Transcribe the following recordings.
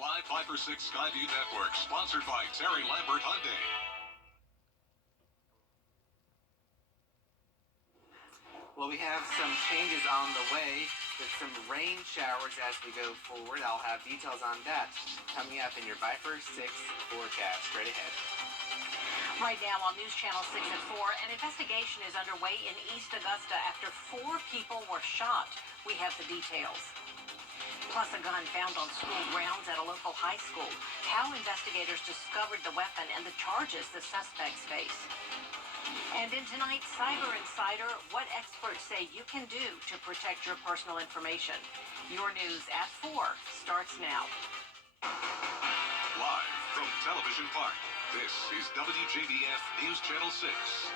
live 5 for 6 Skyview Network, sponsored by Terry Lambert Hyundai. Well, we have some changes on the way with some rain showers as we go forward. I'll have details on that coming up in your 5 for 6 forecast. Straight ahead. Right now on News Channel 6 at 4, an investigation is underway in East Augusta after 4 people were shot. We have the details. Plus a gun found on school grounds at a local high school. How investigators discovered the weapon and the charges the suspects face. And in tonight's Cyber Insider, what experts say you can do to protect your personal information. Your news at 4 starts now. Live from Television Park, this is WJBF News Channel 6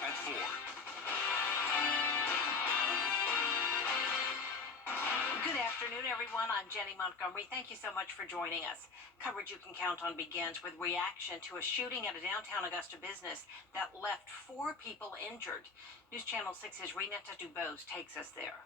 at 4. Good afternoon, everyone. I'm Jenny Montgomery. Thank you so much for joining us. Coverage you can count on begins with reaction to a shooting at a downtown Augusta business that left 4 people injured. News Channel 6's Renata Dubose takes us there.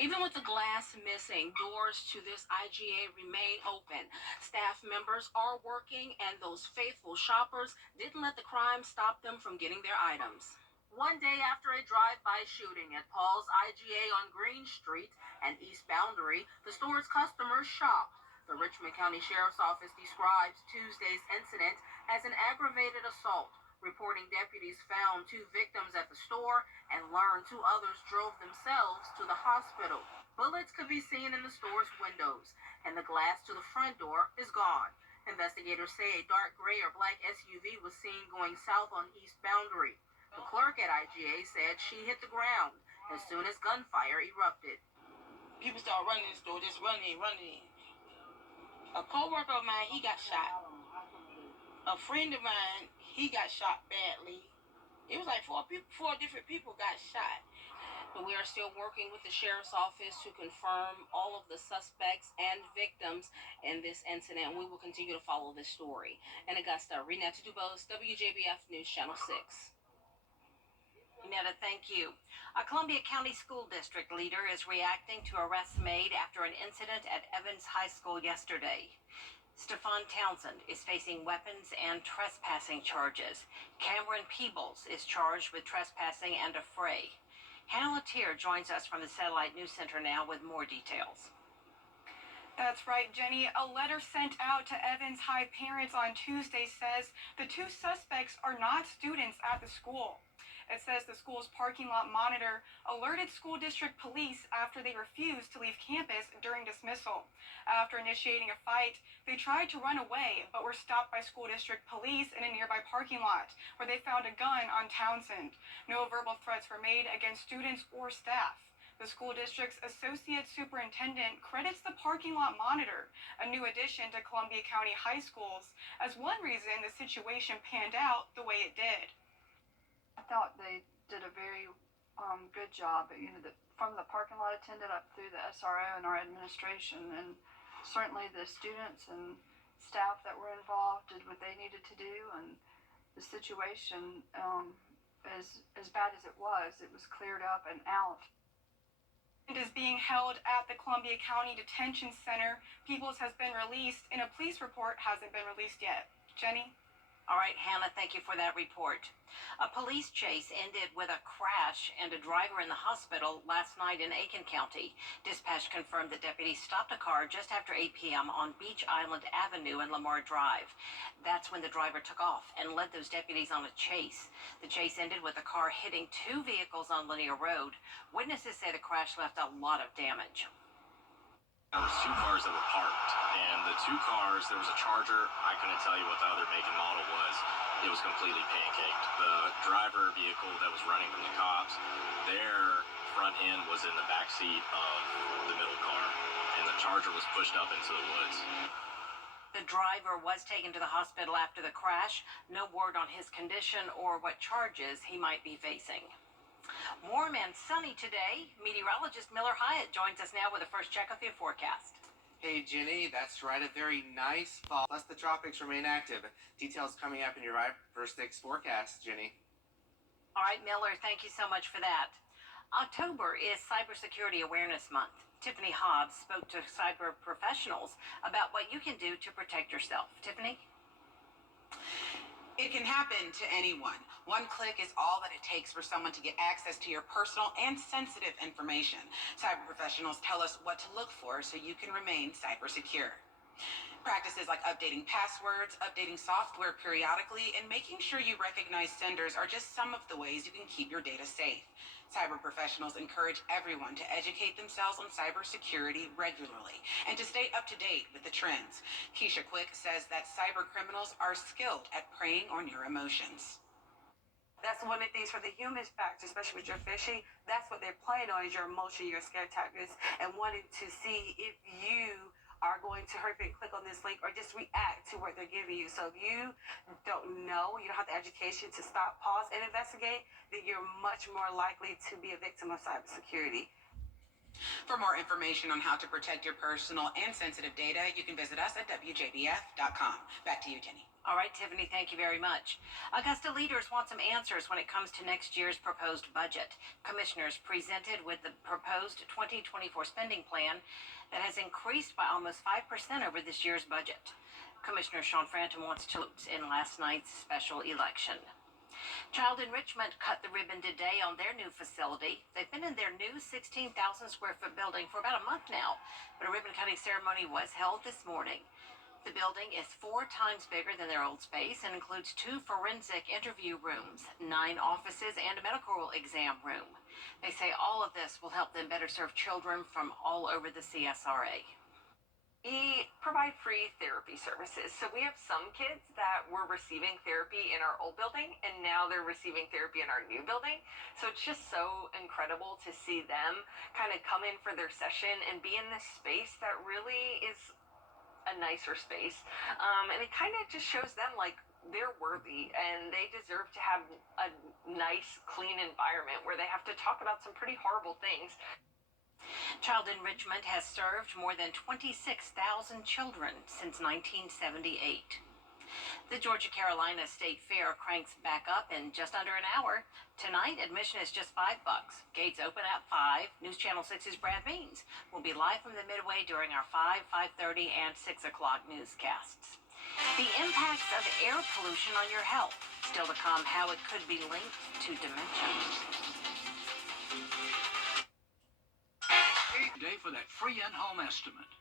Even with the glass missing, doors to this IGA remain open. Staff members are working, and those faithful shoppers didn't let the crime stop them from getting their items. One day after a drive-by shooting at Paul's IGA on Green Street and East Boundary, the store's customers shocked. The Richmond County Sheriff's Office describes Tuesday's incident as an aggravated assault, reporting deputies found 2 victims at the store and learned 2 others drove themselves to the hospital. Bullets could be seen in the store's windows, and the glass to the front door is gone. Investigators say a dark gray or black SUV was seen going south on East Boundary. The clerk at IGA said she hit the ground as soon as gunfire erupted. People start running in the store, just running. A co-worker of mine, he got shot. A friend of mine, he got shot badly. It was like 4 different people got shot. But we are still working with the Sheriff's Office to confirm all of the suspects and victims in this incident. We will continue to follow this story. In Augusta, Renata Dubose, WJBF News Channel 6. Renata, thank you. A Columbia County School District leader is reacting to arrests made after an incident at Evans High School yesterday. Stephon Townsend is facing weapons and trespassing charges. Cameron Peebles is charged with trespassing and a fray. Hannah Latier joins us from the Satellite News Center now with more details. That's right, Jenny. A letter sent out to Evans High parents on Tuesday says the 2 suspects are not students at the school. It says the school's parking lot monitor alerted school district police after they refused to leave campus during dismissal. After initiating a fight, they tried to run away but were stopped by school district police in a nearby parking lot where they found a gun on Townsend. No verbal threats were made against students or staff. The school district's associate superintendent credits the parking lot monitor, a new addition to Columbia County high schools, as one reason the situation panned out the way it did. I thought they did a very good job, from the parking lot attendant up through the SRO and our administration, and certainly the students and staff that were involved did what they needed to do, and the situation, as bad as it was cleared up and out. It is being held at the Columbia County Detention Center. Peebles has been released, and a police report hasn't been released yet. Jenny? All right, Hannah, thank you for that report. A police chase ended with a crash and a driver in the hospital last night in Aiken County. Dispatch confirmed that deputies stopped a car just after 8 p.m. on Beach Island Avenue and Lamar Drive. That's when the driver took off and led those deputies on a chase. The chase ended with the car hitting 2 vehicles on Linear Road. Witnesses say the crash left a lot of damage. There was 2 cars that were parked, and the 2 cars, there was a Charger. I couldn't tell you what the other make and model was. It was completely pancaked. The driver vehicle that was running from the cops, their front end was in the back seat of the middle car, and the Charger was pushed up into the woods. The driver was taken to the hospital after the crash. No word on his condition or what charges he might be facing. Warm and sunny today. Meteorologist Miller Hyatt joins us now with a first check of your forecast. Hey, Jenny, that's right. A very nice fall. Plus, the tropics remain active. Details coming up in your 5 for 6 forecast, Jenny. All right, Miller, thank you so much for that. October is Cybersecurity Awareness Month. Tiffany Hobbs spoke to cyber professionals about what you can do to protect yourself. Tiffany? It can happen to anyone. One click is all that it takes for someone to get access to your personal and sensitive information. Cyber professionals tell us what to look for so you can remain cyber secure. Practices like updating passwords, updating software periodically, and making sure you recognize senders are just some of the ways you can keep your data safe. Cyber professionals encourage everyone to educate themselves on cybersecurity regularly and to stay up to date with the trends. Keisha Quick says that cyber criminals are skilled at preying on your emotions. That's one of the things for the human factor, especially with your phishing. That's what they're playing on is your emotion, your scare tactics, and wanting to see if you are going to hurry and click on this link or just react to what they're giving you. So if you don't know, you don't have the education to stop, pause, and investigate, then you're much more likely to be a victim of cybersecurity. For more information on how to protect your personal and sensitive data, you can visit us at WJBF.com. Back to you, Jenny. All right, Tiffany, thank you very much. Augusta leaders want some answers when it comes to next year's proposed budget. Commissioners presented with the proposed 2024 spending plan that has increased by almost 5% over this year's budget. Commissioner Sean Franton wants to vote in last night's special election. Child Enrichment cut the ribbon today on their new facility. They've been in their new 16,000 square foot building for about a month now, but a ribbon cutting ceremony was held this morning. The building is 4 times bigger than their old space and includes 2 forensic interview rooms, 9 offices, and a medical exam room. They say all of this will help them better serve children from all over the CSRA. We provide free therapy services. So we have some kids that were receiving therapy in our old building, and now they're receiving therapy in our new building. So it's just so incredible to see them kind of come in for their session and be in this space that really is a nicer space. And it kind of just shows them like they're worthy and they deserve to have a nice, clean environment where they have to talk about some pretty horrible things. Child Enrichment has served more than 26,000 children since 1978. The Georgia-Carolina State Fair cranks back up in just under an hour. Tonight, admission is just $5. Gates open at 5. News Channel 6's Brad Means will be live from the Midway during our 5, 5:30, and 6 o'clock newscasts. The impacts of air pollution on your health. Still to come, how it could be linked to dementia. Day for that free in-home estimate.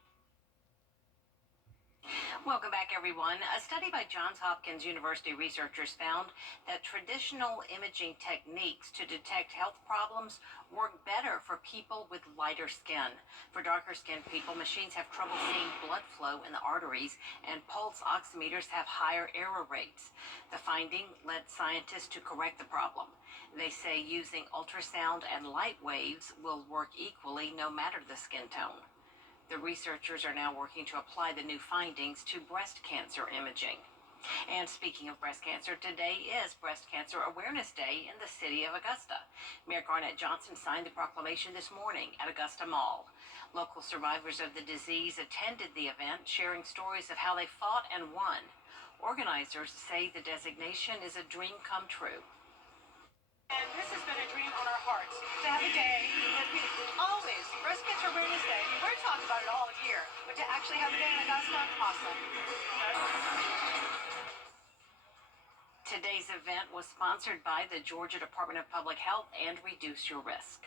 Welcome back, everyone. A study by Johns Hopkins University researchers found that traditional imaging techniques to detect health problems work better for people with lighter skin. For darker-skinned people, machines have trouble seeing blood flow in the arteries, and pulse oximeters have higher error rates. The finding led scientists to correct the problem. They say using ultrasound and light waves will work equally no matter the skin tone. The researchers are now working to apply the new findings to breast cancer imaging. And speaking of breast cancer, today is Breast Cancer Awareness Day in the city of Augusta. Mayor Garnett Johnson signed the proclamation this morning at Augusta Mall. Local survivors of the disease attended the event, sharing stories of how they fought and won. Organizers say the designation is a dream come true. And this has been a dream on our hearts, to have a day that we always, Breast Cancer Awareness Day, I mean, we're talking about it all year, but to actually have a day in Augusta, awesome. Today's event was sponsored by the Georgia Department of Public Health and Reduce Your Risk.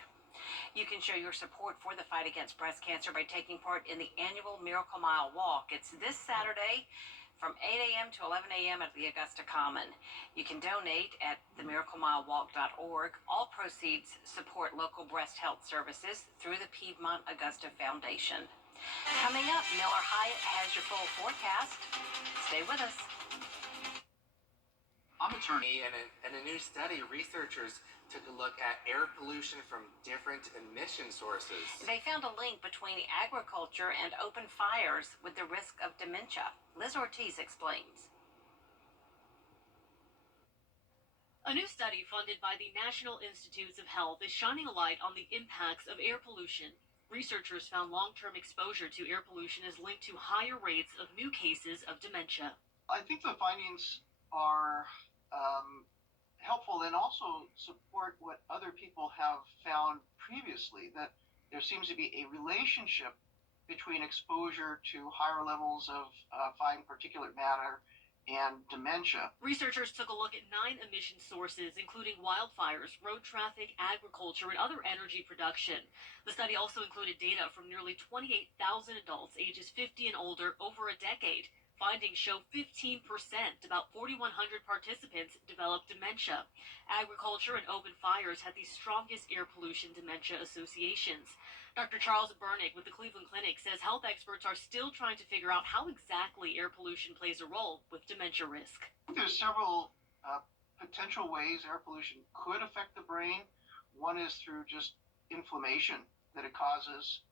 You can show your support for the fight against breast cancer by taking part in the annual Miracle Mile Walk. It's this Saturday from 8 a.m. to 11 a.m. at the Augusta Common. You can donate at themiraclemilewalk.org. All proceeds support local breast health services through the Piedmont Augusta Foundation. Coming up, Miller Hyatt has your full forecast. Stay with us. I'm attorney. In a new study, researchers took a look at air pollution from different emission sources. They found a link between agriculture and open fires with the risk of dementia. Liz Ortiz explains. A new study funded by the National Institutes of Health is shining a light on the impacts of air pollution. Researchers found long-term exposure to air pollution is linked to higher rates of new cases of dementia. I think the findings are helpful and also support what other people have found previously, that there seems to be a relationship between exposure to higher levels of fine particulate matter and dementia. Researchers took a look at 9 emission sources, including wildfires, road traffic, agriculture, and other energy production. The study also included data from nearly 28,000 adults ages 50 and older over a decade. Findings show 15%, about 4,100 participants, developed dementia. Agriculture and open fires had the strongest air pollution dementia associations. Dr. Charles Bernick with the Cleveland Clinic says health experts are still trying to figure out how exactly air pollution plays a role with dementia risk. There's several potential ways air pollution could affect the brain. One is through just inflammation that it causes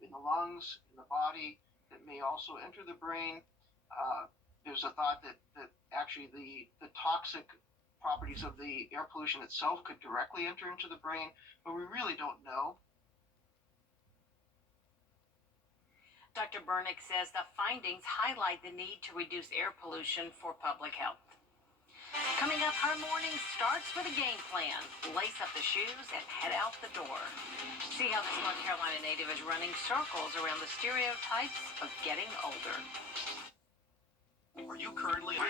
in the lungs, in the body, that may also enter the brain. There's a thought that actually the toxic properties of the air pollution itself could directly enter into the brain, but we really don't know. Dr. Bernick says the findings highlight the need to reduce air pollution for public health. Coming up, our morning starts with a game plan. Lace up the shoes and head out the door. See how this North Carolina native is running circles around the stereotypes of getting older. Are you currently...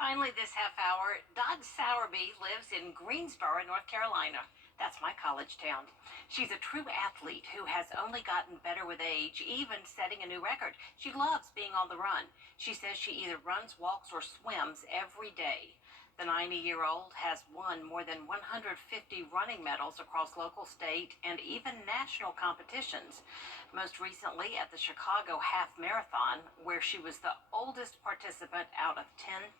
Finally, this half hour, Dot Sowerby lives in Greensboro, North Carolina. That's my college town. She's a true athlete who has only gotten better with age, even setting a new record. She loves being on the run. She says she either runs, walks, or swims every day. The 90-year-old has won more than 150 running medals across local, state, and even national competitions. Most recently at the Chicago Half Marathon, where she was the oldest participant out of 10,000.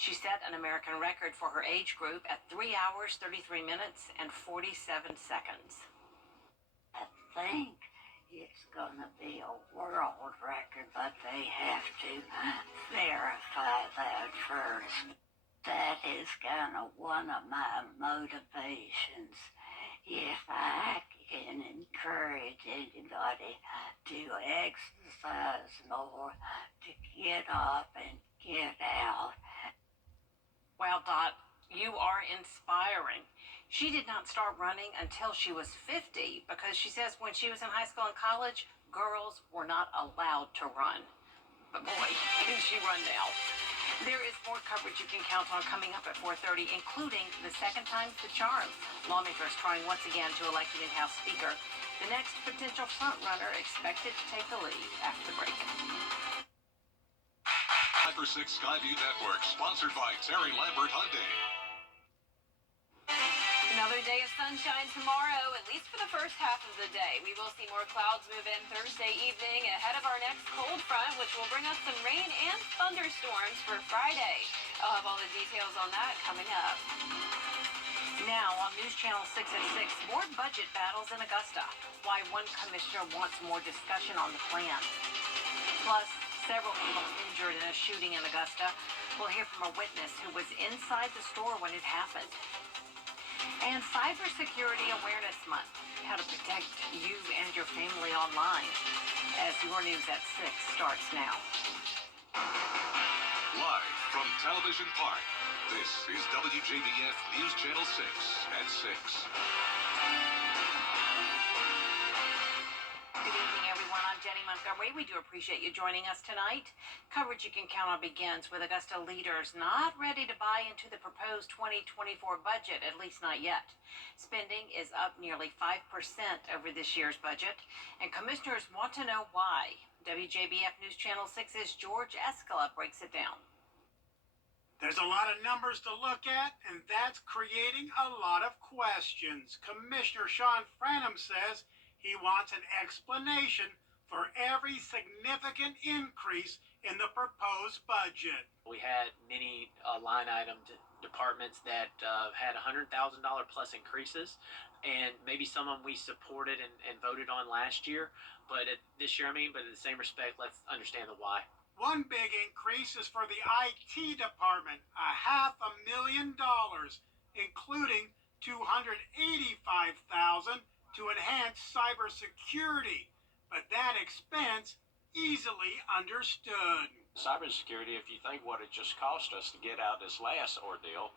She set an American record for her age group at 3 hours, 33 minutes, and 47 seconds. I think it's going to be a world record, but they have to verify that first. That is kind of one of my motivations. If I can encourage anybody to exercise more, to get up and get out. Wow, Dot, you are inspiring. She did not start running until she was 50 because she says when she was in high school and college, girls were not allowed to run. But boy, can she run now. There is more coverage you can count on coming up at 4:30, including the second time's the charm. Lawmakers trying once again to elect a new House Speaker. The next potential frontrunner expected to take the lead after the break. 5 for 6 Skyview Network, sponsored by Terry Lambert Hyundai. Another day of sunshine tomorrow, at least for the first half of the day. We will see more clouds move in Thursday evening ahead of our next cold front, which will bring us some rain and thunderstorms for Friday. I'll have all the details on that coming up. Now on News Channel 6 at 6, more budget battles in Augusta. Why one commissioner wants more discussion on the plan. Plus, several people injured in a shooting in Augusta. We'll hear from a witness who was inside the store when it happened. And Cybersecurity Awareness Month, how to protect you and your family online. As your News at 6 starts now. Live from Television Park, this is WJBF News Channel 6 at 6. Good evening, everyone. I'm Jenny Montgomery. We do appreciate you joining us tonight. Coverage you can count on begins with Augusta leaders not ready to buy into the proposed 2024 budget, at least not yet. Spending is up nearly 5% over this year's budget, and commissioners want to know why. WJBF News Channel 6's George Escala breaks it down. There's a lot of numbers to look at, and that's creating a lot of questions. Commissioner Sean Franham says he wants an explanation for every significant increase in the proposed budget. We had many line item departments that had $100,000 plus increases, and maybe some of them we supported and voted on last year, but this year, but in the same respect, let's understand the why. One big increase is for the IT department, $500,000, including $285,000 to enhance cybersecurity, but that expense easily understood. Cybersecurity, if you think what it just cost us to get out this last ordeal,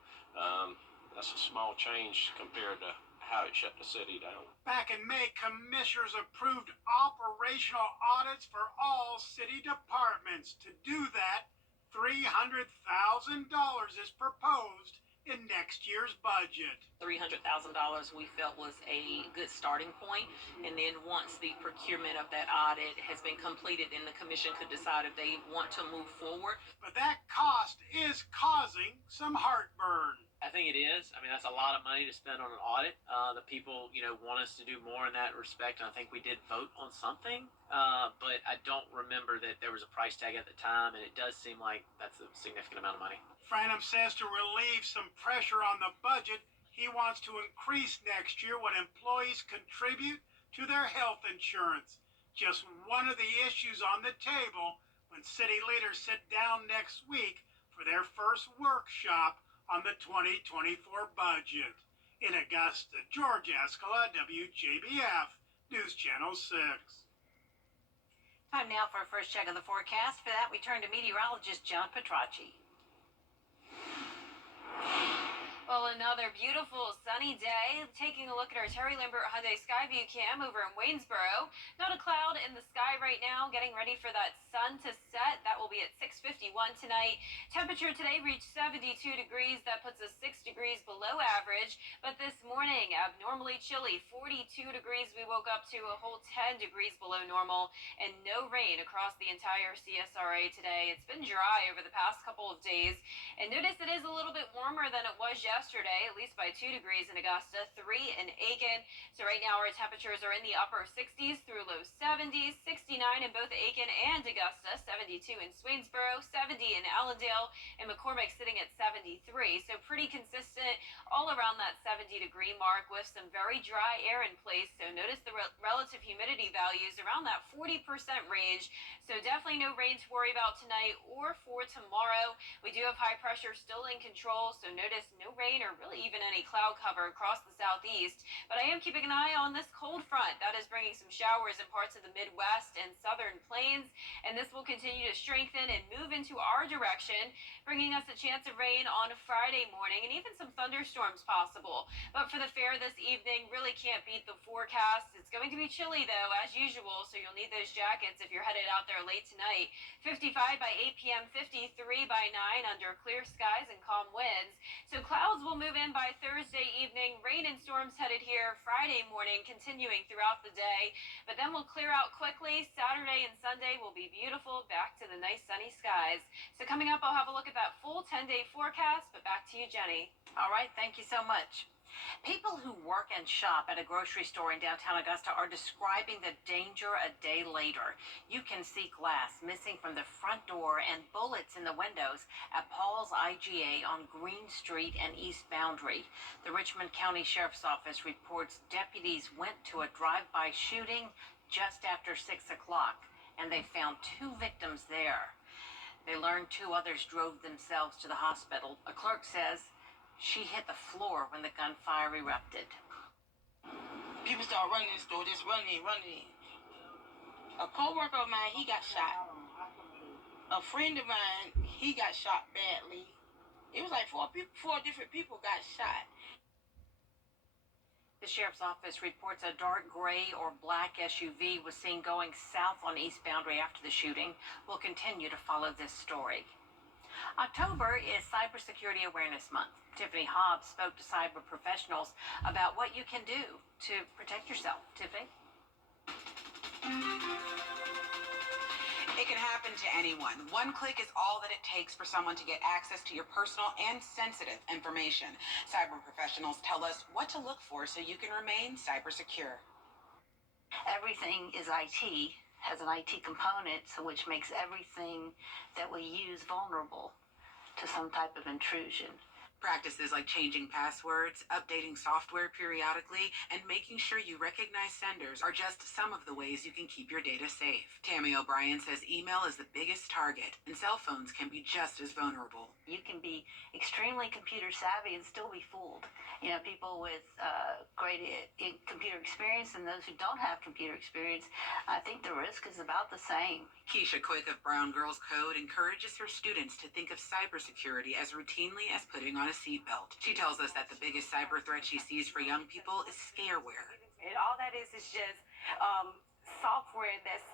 That's a small change compared to how it shut the city down. Back in May, commissioners approved operational audits for all city departments. To do that, $300,000 is proposed in next year's budget. $300,000 we felt was a good starting point, and then once the procurement of that audit has been completed, then the commission could decide if they want to move forward. But that cost is causing some heartburn. I think it is. I mean, that's a lot of money to spend on an audit. The people, want us to do more in that respect, and I think we did vote on something, but I don't remember that there was a price tag at the time, and it does seem like that's a significant amount of money. Franham says to relieve some pressure on the budget, he wants to increase next year what employees contribute to their health insurance. Just one of the issues on the table when city leaders sit down next week for their first workshop on the 2024 budget. In Augusta, George Escala, WJBF, News Channel 6. Time now for our first check of the forecast. For that, we turn to meteorologist John Petracci. Well, another beautiful sunny day. Taking a look at our Terry Lambert Hyundai Skyview cam over in Waynesboro. Not a cloud in the sky right now. Getting ready for that sun to set. That will be at 6:51 tonight. Temperature today reached 72 degrees. That puts us 6 degrees below average. But this morning, abnormally chilly, 42 degrees. We woke up to a whole 10 degrees below normal, and no rain across the entire CSRA today. It's been dry over the past couple of days. And notice it is a little bit warmer than it was yesterday, at least by 2 degrees in Augusta, 3 in Aiken. So right now our temperatures are in the upper 60s through low 70s, 69 in both Aiken and Augusta, 72 in Swainsboro, 70 in Allendale, and McCormick sitting at 73. So pretty consistent all around that 70-degree mark with some very dry air in place. So notice the relative humidity values around that 40% range. So definitely no rain to worry about tonight or for tomorrow. We do have high pressure still in control, so notice no rain or really even any cloud cover across the southeast. But I am keeping an eye on this cold front that is bringing some showers in parts of the Midwest and southern plains, and this will continue to strengthen and move into our direction, bringing us a chance of rain on Friday morning and even some thunderstorms possible. But for the fair this evening, really can't beat the forecast. It's going to be chilly though, as usual, so you'll need those jackets if you're headed out there late tonight. 55 by 8 p.m., 53 by 9 under clear skies and calm winds. So clouds will move in by Thursday evening. Rain and storms headed here Friday morning, continuing throughout the day. But then we'll clear out quickly. Saturday and Sunday will be beautiful, back to the nice sunny skies. So coming up, I'll have a look at that full 10-day forecast. But back to you, Jenny. All right, thank you so much. People who work and shop at a grocery store in downtown Augusta are describing the danger a day later. You can see glass missing from the front door and bullets in the windows at Paul's IGA on Green Street and East Boundary. The Richmond County Sheriff's Office reports deputies went to a drive-by shooting just after 6 o'clock, and they found 2 victims there. They learned 2 others drove themselves to the hospital. A clerk says she hit the floor when the gunfire erupted. People start running in the store, just running. A co-worker of mine, he got shot. A friend of mine, he got shot badly. It was like 4 different people got shot. The sheriff's office reports a dark gray or black SUV was seen going south on East Boundary after the shooting. We'll continue to follow this story. October is Cybersecurity Awareness Month. Tiffany Hobbs spoke to cyber professionals about what you can do to protect yourself. Tiffany? It can happen to anyone. One click is all that it takes for someone to get access to your personal and sensitive information. Cyber professionals tell us what to look for so you can remain cyber secure. Everything is IT, has an IT component, so which makes everything that we use vulnerable to some type of intrusion. Practices like changing passwords, updating software periodically, and making sure you recognize senders are just some of the ways you can keep your data safe. Tammy O'Brien says email is the biggest target, and cell phones can be just as vulnerable. You can be extremely computer savvy and still be fooled. You know, people with great computer experience and those who don't have computer experience, I think the risk is about the same. Keisha Quick of Brown Girls Code encourages her students to think of cybersecurity as routinely as putting on on a seatbelt. She tells us that the biggest cyber threat she sees for young people is scareware. And all that is just software that's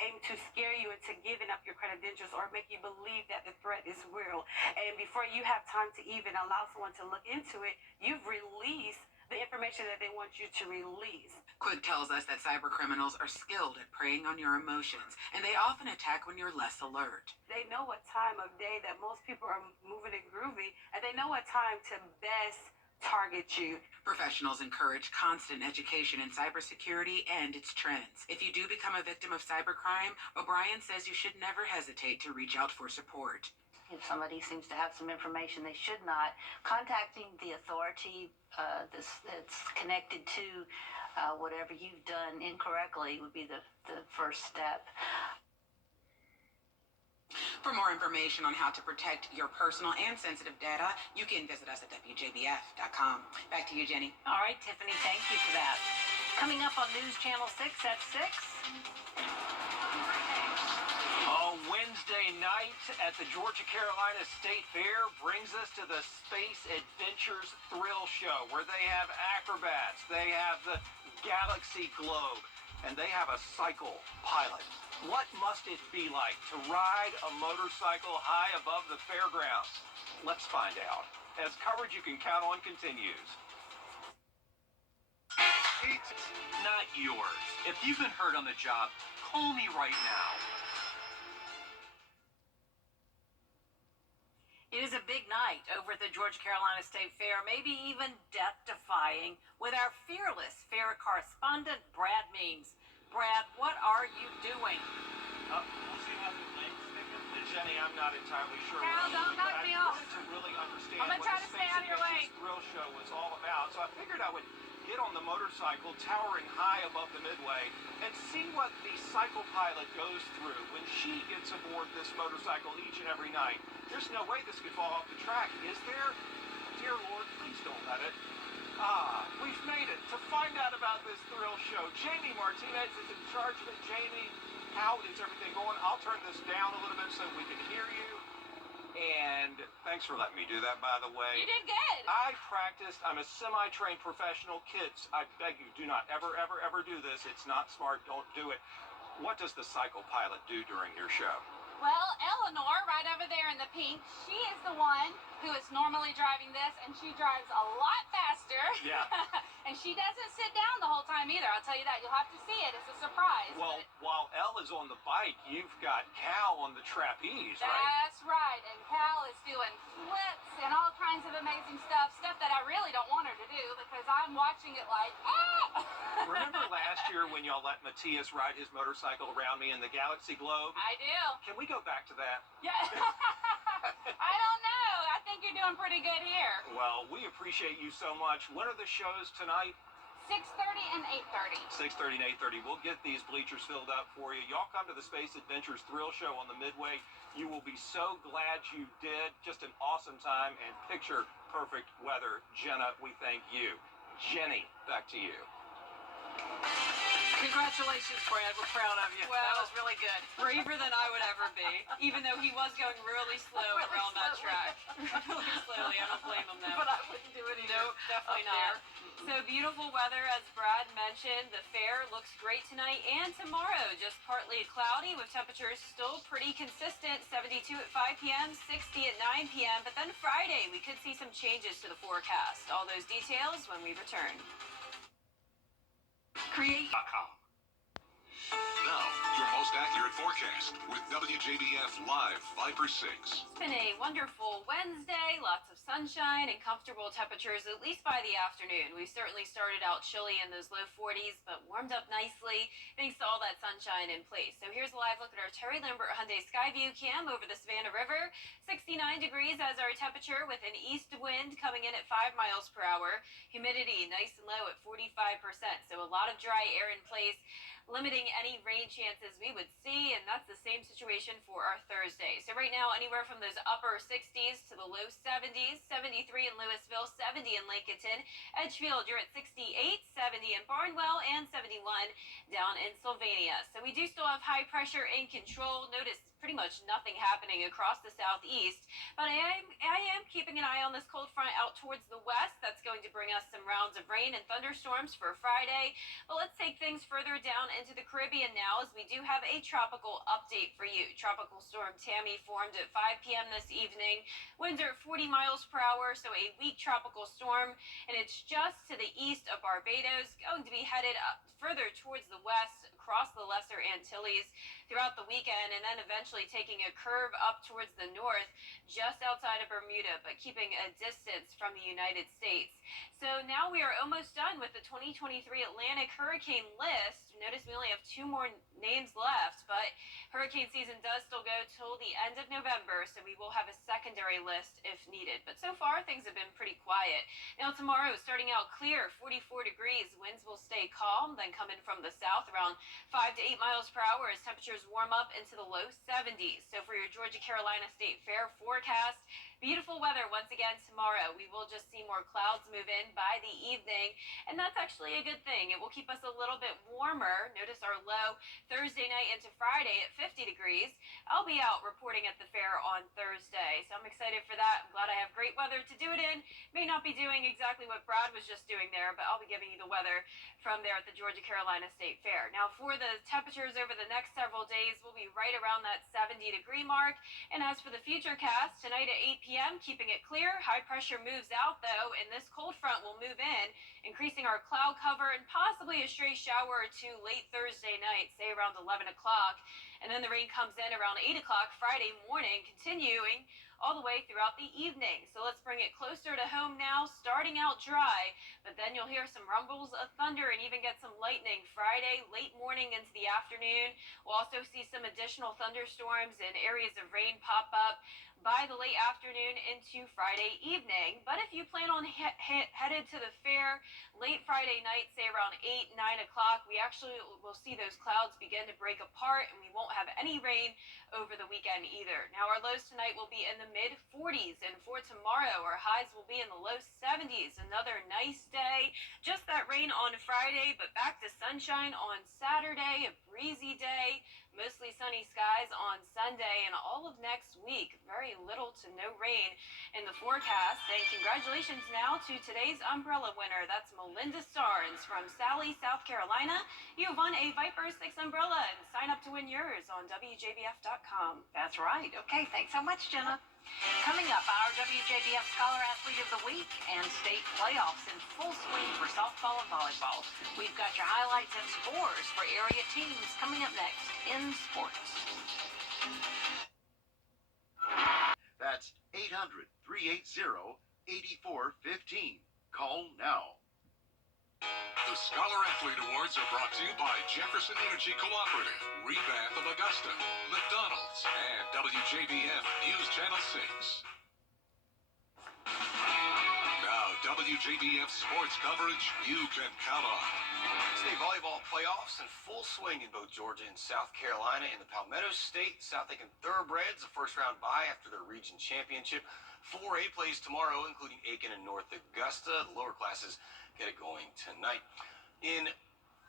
aimed to scare you into giving up your credentials or make you believe that the threat is real. And before you have time to even allow someone to look into it, you've released the information that they want you to release. Quick tells us that cyber criminals are skilled at preying on your emotions, and they often attack when you're less alert. They know what time of day that most people are moving and groovy, and they know what time to best target you. Professionals encourage constant education in cybersecurity and its trends. If you do become a victim of cybercrime, O'Brien says you should never hesitate to reach out for support. If somebody seems to have some information they should not, contacting the authority that's connected to whatever you've done incorrectly would be the first step. For more information on how to protect your personal and sensitive data, you can visit us at WJBF.com. Back to you, Jenny. All right, Tiffany, thank you for that. Coming up on News Channel 6 at 6. Wednesday night at the Georgia Carolina State Fair brings us to the Space Adventures Thrill Show, where they have acrobats, they have the Galaxy Globe, and they have a cycle pilot. What must it be like to ride a motorcycle high above the fairgrounds? Let's find out, as coverage you can count on continues. It's not yours. If you've been hurt on the job, call me right now. It is a big night over at the Georgia Carolina State Fair, maybe even death-defying, with our fearless fair correspondent, Brad Means. Brad, what are you doing? We'll see how the legs stick into Jenny. I'm not entirely sure. Carol, don't knock me off. I wanted to really understand I'm gonna what try the to stay Space out of your way. Adventures Thrill Show was all about, so I figured I would get on the motorcycle towering high above the midway and see what the cycle pilot goes through when she gets aboard this motorcycle each and every night. There's no way this could fall off the track, is there? Dear Lord, please don't let it. We've made it. To find out about this thrill show, Jamie Martinez is in charge of it. Jamie, how is everything going? I'll turn this down a little bit so we can hear you. And thanks for letting me do that, by the way. You did good. I practiced. I'm a semi-trained professional. Kids, I beg you, do not ever, ever, ever do this. It's not smart. Don't do it. What does the cycle pilot do during your show? Well, Eleanor, right over there in the pink, she is the one who is normally driving this, and she drives a lot faster. Yeah. And she doesn't sit down the whole time either. I'll tell you that. You'll have to see it. It's a surprise. Well, while Elle is on the bike, you've got Cal on the trapeze, right? That's right. And Cal is doing flips and all kinds of amazing stuff that I really don't want her to do because I'm watching it like, ah! Remember last year when y'all let Matthias ride his motorcycle around me in the Galaxy Globe? I do. Can we go back to that? Yeah. I don't know. I think you're doing pretty good here. Well, we appreciate you so much. When are the shows tonight? 6:30 and 8:30. 6:30 and 8:30. We'll get these bleachers filled up for you. Y'all come to the Space Adventures Thrill Show on the Midway. You will be so glad you did. Just an awesome time and picture perfect weather. Jenna, we thank you. Jenny, back to you. Congratulations, Brad. We're proud of you. Well, that was really good. Braver than I would ever be, even though he was going really slow around that track. Really slowly. I don't blame him, though. But I wouldn't do it either. Nope, definitely not. So beautiful weather, as Brad mentioned. The fair looks great tonight and tomorrow. Just partly cloudy with temperatures still pretty consistent. 72 at 5 p.m., 60 at 9 p.m. But then Friday, we could see some changes to the forecast. All those details when we return. Create.com. Now, your most accurate forecast with WJBF Live Viper 6. It's been a wonderful Wednesday, lots of sunshine and comfortable temperatures, at least by the afternoon. We certainly started out chilly in those low 40s, but warmed up nicely thanks to all that sunshine in place. So here's a live look at our Terry Lambert Hyundai Skyview cam over the Savannah River. 69 degrees as our temperature with an east wind coming in at 5 miles per hour. Humidity nice and low at 45%. So a lot of dry air in place, limiting any rain chances we would see, and that's the same situation for our Thursday. So right now, anywhere from those upper 60s to the low 70s, 73 in Louisville, 70 in Lincoln, Edgefield, you're at 68, 70 in Barnwell, and 71 down in Sylvania. So we do still have high pressure in control. Notice pretty much nothing happening across the southeast. But I am keeping an eye on this cold front out towards the west. That's going to bring us some rounds of rain and thunderstorms for Friday. But let's take things further down into the Caribbean now, as we do have a tropical update for you. Tropical storm Tammy formed at 5 p.m. this evening. Winds are at 40 miles per hour, so a weak tropical storm, and it's just to the east of Barbados, going to be headed up further towards the west across the Lesser Antilles throughout the weekend, and then eventually taking a curve up towards the north just outside of Bermuda, but keeping a distance from the United States. So now we are almost done with the 2023 Atlantic hurricane list. Notice we only have 2 more names left, but hurricane season does still go till the end of November, so we will have a secondary list if needed. But so far, things have been pretty quiet. Now tomorrow, starting out clear, 44 degrees. Winds will stay calm, then come in from the south around 5 to 8 miles per hour as temperatures warm up into the low 70s. So for your Georgia-Carolina State Fair forecast, beautiful weather once again tomorrow. We will just see more clouds move in by the evening, and that's actually a good thing. It will keep us a little bit warmer. Notice our low Thursday night into Friday at 50 degrees. I'll be out reporting at the fair on Thursday, so I'm excited for that. I'm glad I have great weather to do it in. May not be doing exactly what Brad was just doing there, but I'll be giving you the weather from there at the Georgia-Carolina State Fair. Now for the temperatures over the next several days, we'll be right around that 70-degree mark. And as for the futurecast, tonight at 8 p.m., keeping it clear. High pressure moves out, though, and this cold front will move in, increasing our cloud cover and possibly a stray shower or two late Thursday night, say around 11 o'clock. And then the rain comes in around 8 o'clock Friday morning, continuing all the way throughout the evening. So let's bring it closer to home now, starting out dry, but then you'll hear some rumbles of thunder and even get some lightning Friday, late morning into the afternoon. We'll also see some additional thunderstorms and areas of rain pop up by the late afternoon into Friday evening. But if you plan on headed to the fair late Friday night, say around 8, 9 o'clock, we actually will see those clouds begin to break apart, and we won't have any rain over the weekend either. Now our lows tonight will be in the mid 40s, and for tomorrow our highs will be in the low 70s. Another nice day. Just that rain on Friday, but back to sunshine on Saturday, a breezy day. Mostly sunny skies on Sunday, and all of next week, very little to no rain in the forecast. And congratulations now to today's umbrella winner. That's Melinda Starnes from Sally, South Carolina. You've won a Viper 6 umbrella, and sign up to win yours on WJBF.com. That's right. Okay, thanks so much, Jenna. Coming up, our WJBF Scholar Athlete of the Week and state playoffs in full swing for softball and volleyball. We've got your highlights and scores for area teams coming up next in sports. That's 800-380-8415. Call now. The Scholar Athlete Awards are brought to you by Jefferson Energy Cooperative, Rebath of Augusta, McDonald's, and WJBF News Channel 6. Now, WJBF sports coverage you can count on. State volleyball playoffs in full swing in both Georgia and South Carolina. In the Palmetto State, South Aiken Thoroughbreds, a first-round bye after their region championship. 4A plays tomorrow, including Aiken and North Augusta. The lower classes get it going tonight. In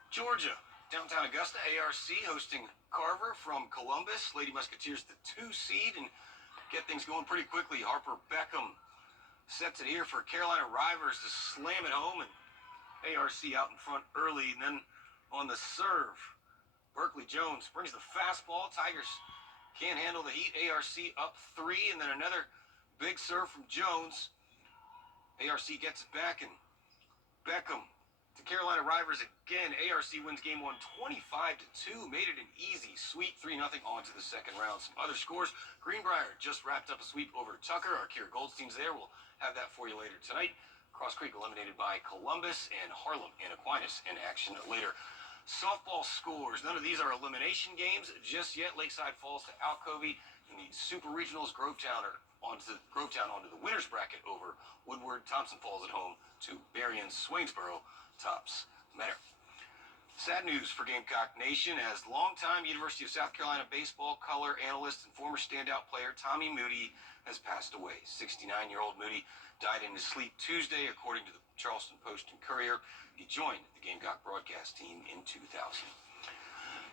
Georgia, downtown Augusta, ARC hosting Carver from Columbus. Lady Musketeers the 2 seed, and get things going pretty quickly. Harper Beckham sets it here for Carolina Rivers to slam it home, and ARC out in front early. And then on the serve, Berkeley Jones brings the fastball. Tigers can't handle the heat. ARC up 3, and then another big serve from Jones. ARC gets it back, and Beckham to Carolina Rivers again. ARC wins game 1 25-2. Made it an easy, sweet 3-0 on to the second round. Some other scores. Greenbrier just wrapped up a sweep over Tucker. Our Kira Goldstein's there. We'll have that for you later tonight. Cross Creek eliminated by Columbus, and Harlem and Aquinas in action later. Softball scores. None of these are elimination games just yet. Lakeside falls to Alcovey. In the Super Regionals, Grovetown onto the winner's bracket over Woodward. Thompson falls at home to Berrien. Swainsboro tops Metter. Sad news for Gamecock Nation, as longtime University of South Carolina baseball color analyst and former standout player Tommy Moody has passed away. 69-year-old Moody died in his sleep Tuesday, according to the Charleston Post and Courier. He joined the Gamecock broadcast team in 2000.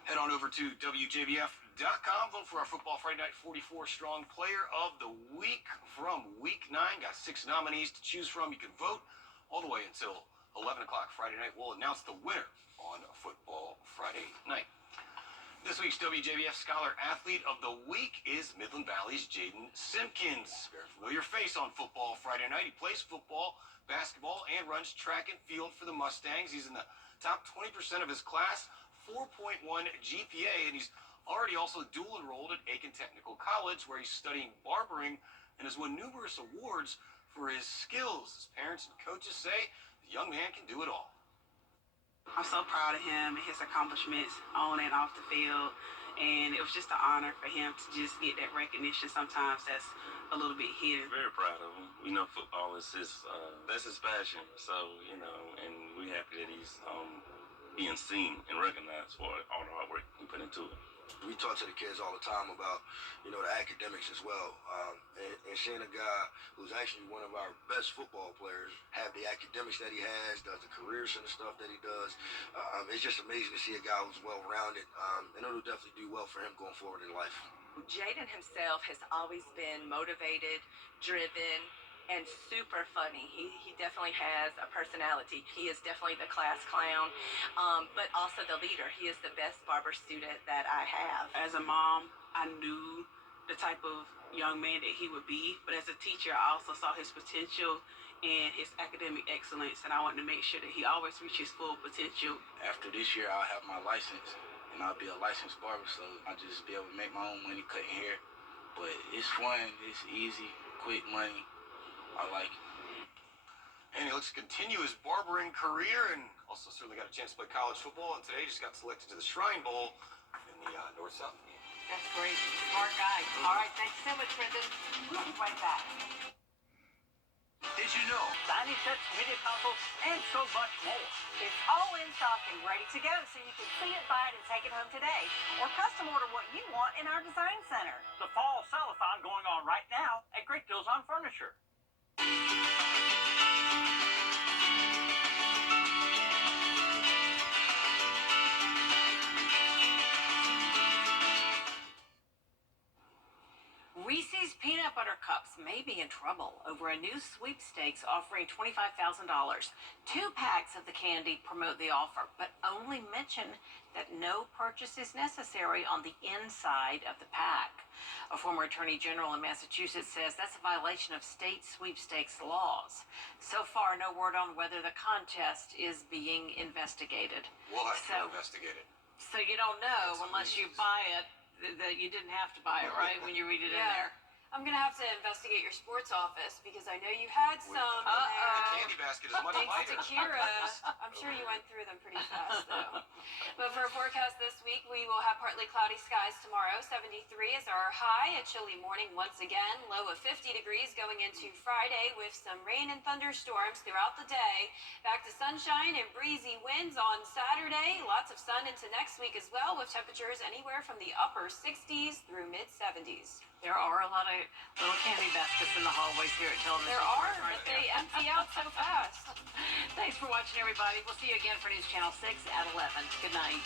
Head on over to WJBF.com. Vote for our Football Friday Night 44 Strong Player of the Week from Week 9. Got 6 nominees to choose from. You can vote all the way until 11 o'clock Friday night. We'll announce the winner on Football Friday night. This week's WJBF Scholar Athlete of the Week is Midland Valley's Jaden Simpkins. Very familiar face on Football Friday night. He plays football, basketball, and runs track and field for the Mustangs. He's in the top 20% of his class, 4.1 GPA, and he's already also dual enrolled at Aiken Technical College, where he's studying barbering and has won numerous awards for his skills. His parents and coaches say the young man can do it all. I'm so proud of him and his accomplishments on and off the field, and it was just an honor for him to just get that recognition. Sometimes that's a little bit hidden. Very proud of him. We know football is that's his passion. So, and we're happy that he's being seen and recognized for all the hard work he put into it. We talk to the kids all the time about, the academics as well. And seeing a guy who's actually one of our best football players have the academics that he has, does the career center stuff that he does, it's just amazing to see a guy who's well-rounded. And it'll definitely do well for him going forward in life. Jaden himself has always been motivated, driven, and super funny. He definitely has a personality. He is definitely the class clown, but also the leader. He is the best barber student that I have. As a mom, I knew the type of young man that he would be, but as a teacher, I also saw his potential and his academic excellence, and I wanted to make sure that he always reached his full potential. After this year, I'll have my license, and I'll be a licensed barber, so I'll just be able to make my own money cutting hair. But it's fun, it's easy, quick money. I like it. And he looks to continue his barbering career, and also certainly got a chance to play college football, and today just got selected to the Shrine Bowl in the North-South game. That's great. Smart guy. All right, thanks so much, Brendan. We'll be right back. Did you know? Dining sets, media consoles, and so much more. It's all in stock and ready to go, so you can see it, buy it, and take it home today. Or custom order what you want in our design center. The fall sell-a-thon going on right now at Great Deals on Furniture. Reese's Peanut Butter Cups may be in trouble over a new sweepstakes offering $25,000. 2 packs of the candy promote the offer, but only mention that no purchase is necessary on the inside of the pack. A former attorney general in Massachusetts says that's a violation of state sweepstakes laws. So far, no word on whether the contest is being investigated. We'll have to investigate it. So you don't know unless you buy it. That you didn't have to buy it, right, when you read it in there. I'm gonna have to investigate your sports office because I know you had some in The there. candy basket is much Thanks lighter. to Kira. I'm sure you went through them pretty fast, though. But for a forecast this week, we will have partly cloudy skies tomorrow. 73 is our high. A chilly morning once again. Low of 50 degrees going into Friday with some rain and thunderstorms throughout the day. Back to sunshine and breezy winds on Saturday. Lots of sun into next week as well, with temperatures anywhere from the upper 60s through mid 70s. There are a lot of little candy baskets in the hallways here at Television. There are, but they empty out so fast. Thanks for watching, everybody. We'll see you again for News Channel 6 at 11. Good night.